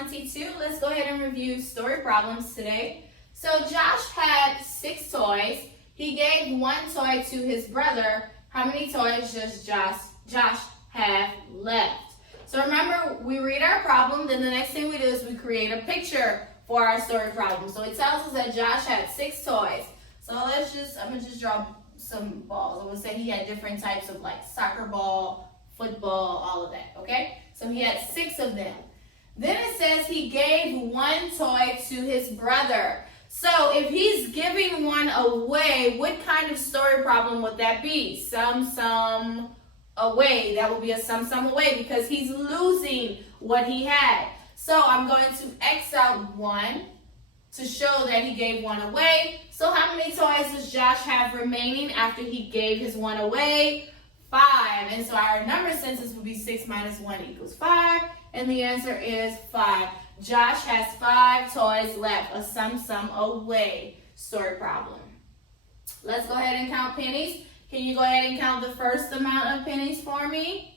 22. Let's go ahead and review story problems today. So Josh had 6 toys. He gave 1 toy to his brother. How many toys does Josh have left? So remember, we read our problem, then the next thing we do is we create a picture for our story problem. So it tells us that Josh had 6 toys. So I'm gonna just draw some balls. I would say he had different types of like soccer ball, football, all of that, okay? So he had 6 of them. Then it says he gave 1 toy to his brother. So if he's giving 1 away, what kind of story problem would that be? Sum away. That would be a sum away because he's losing what he had. So I'm going to X out 1 to show that he gave 1 away. So how many toys does Josh have remaining after he gave his 1 away? 5. And so our number sentence would be 6 minus 1 equals 5. And the answer is 5. Josh has 5 toys left. A sum away story problem. Let's go ahead and count pennies. Can you go ahead and count the first amount of pennies for me?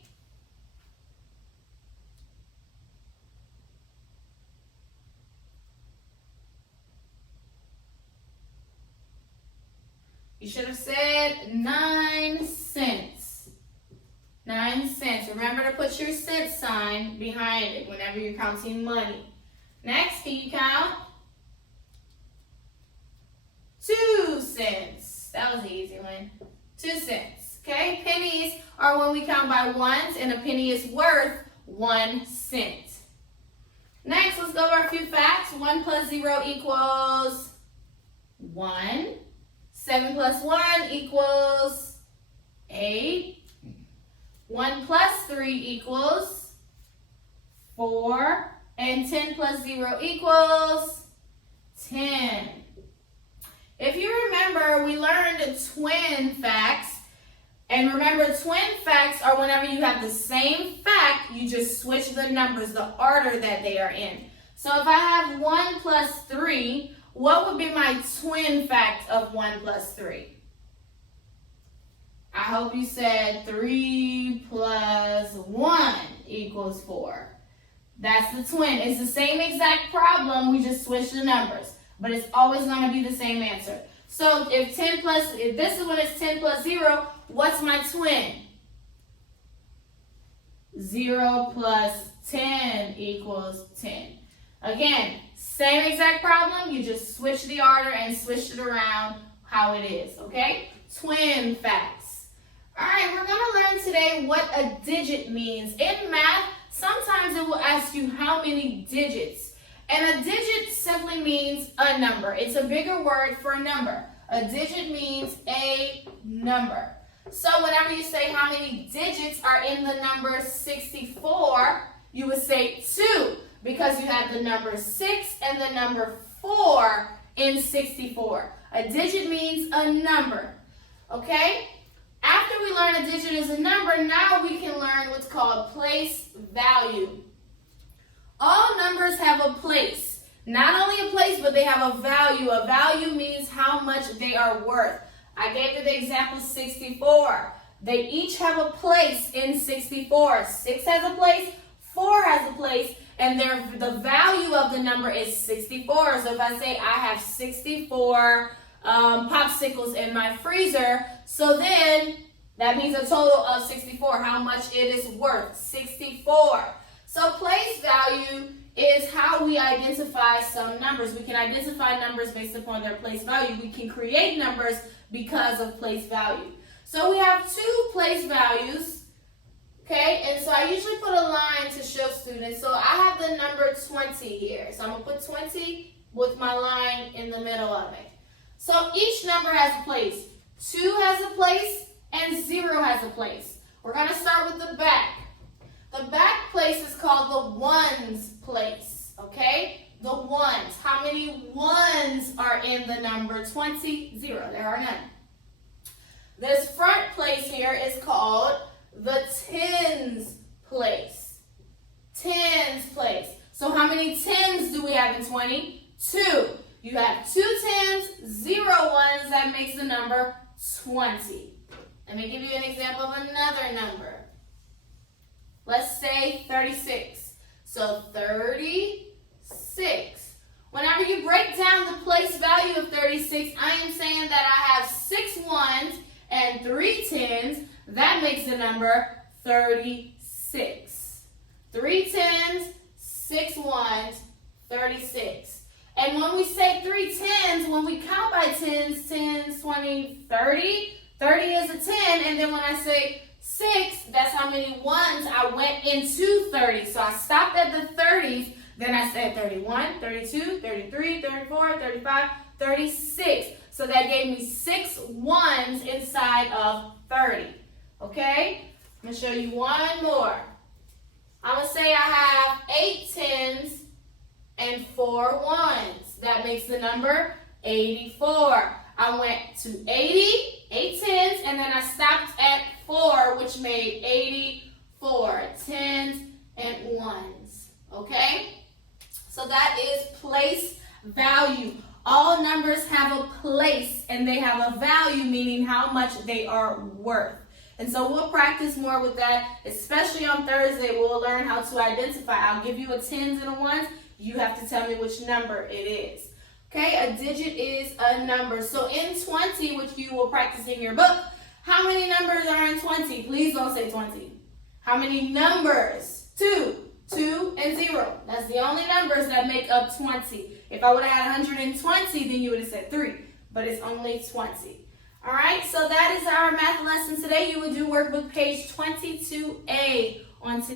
You should have said 9 cents. 9 cents. Remember to put your cent sign behind it whenever you're counting money. Next, can you count? 2 cents. That was the easy one. 2 cents. Okay? Pennies are when we count by ones, and a penny is worth 1 cent. Next, let's go over a few facts. 1 plus 0 equals 1. 7 plus 1 equals 8. 1 plus 3 equals 4. And 10 plus 0 equals 10. If you remember, we learned twin facts. And remember, twin facts are whenever you have the same fact, you just switch the numbers, the order that they are in. So if I have 1 plus 3, what would be my twin fact of 1 plus 3? I hope you said 3 plus 1 equals 4. That's the twin. It's the same exact problem, we just switch the numbers. But it's always going to be the same answer. So if this is when it's 10 plus 0, what's my twin? 0 plus 10 equals 10. Again, same exact problem, you just switch the order and switch it around how it is, okay? Twin facts. All right, we're going to learn today what a digit means. In math, sometimes it will ask you how many digits. And a digit simply means a number. It's a bigger word for a number. A digit means a number. So whenever you say how many digits are in the number 64, you would say 2 because you have the number 6 and the number 4 in 64. A digit means a number. Okay? After we learn a digit is a number, now we can learn what's called place value. All numbers have a place. Not only a place, but they have a value. A value means how much they are worth. I gave you the example 64. They each have a place in 64. 6 has a place, 4 has a place, and the value of the number is 64. So if I say I have 64 popsicles in my freezer, so then that means a total of 64, how much it is worth, 64. So place value is how we identify some numbers. We can identify numbers based upon their place value. We can create numbers because of place value. So we have 2 place values, okay? And so I usually put a line to show students. So I have the number 20 here. So I'm going to put 20 with my line in the middle of it. So each number has a place. 2 has a place and 0 has a place. We're going to start with the back. The back place is called the ones place, okay? The ones. How many ones are in the number 20? 0. There are none. This front place here is called the tens place. Tens place. So how many tens do we have in 20? 2. You have 2 tens, 0 ones. That makes the number 20. Let me give you an example of another number. Let's say 36. So 30 6. Whenever you break down the place value of 36, I am saying that I have 6 ones and 3 tens. That makes the number 36. 3 tens, 6 ones, 36. And when we say 3 tens, when we count by tens, 10, 20, 30, 30 is a 10. And then when I say 6, that's how many ones I went into 30. So I stopped at the 30s, then I said 31, 32, 33, 34, 35, 36. So that gave me 6 ones inside of 30. Okay? I'm going to show you one more. I'm going to say I have 8 tens and 4 ones. That makes the number 84. I went to 80, 8 tens, and then I stopped at 4, which made 84. Tens and ones. Okay? So that is place value. All numbers have a place and they have a value, meaning how much they are worth. And so we'll practice more with that, especially on Thursday. We'll learn how to identify. I'll give you a tens and a ones. You have to tell me which number it is. Okay, a digit is a number. So in 20, which you will practice in your book, how many numbers are in 20? Please don't say 20. How many numbers? 2. 2 and 0. That's the only numbers that make up 20. If I would have had 120, then you would have said 3. But it's only 20. All right, so that is our math lesson today. You will do workbook page 22A on today.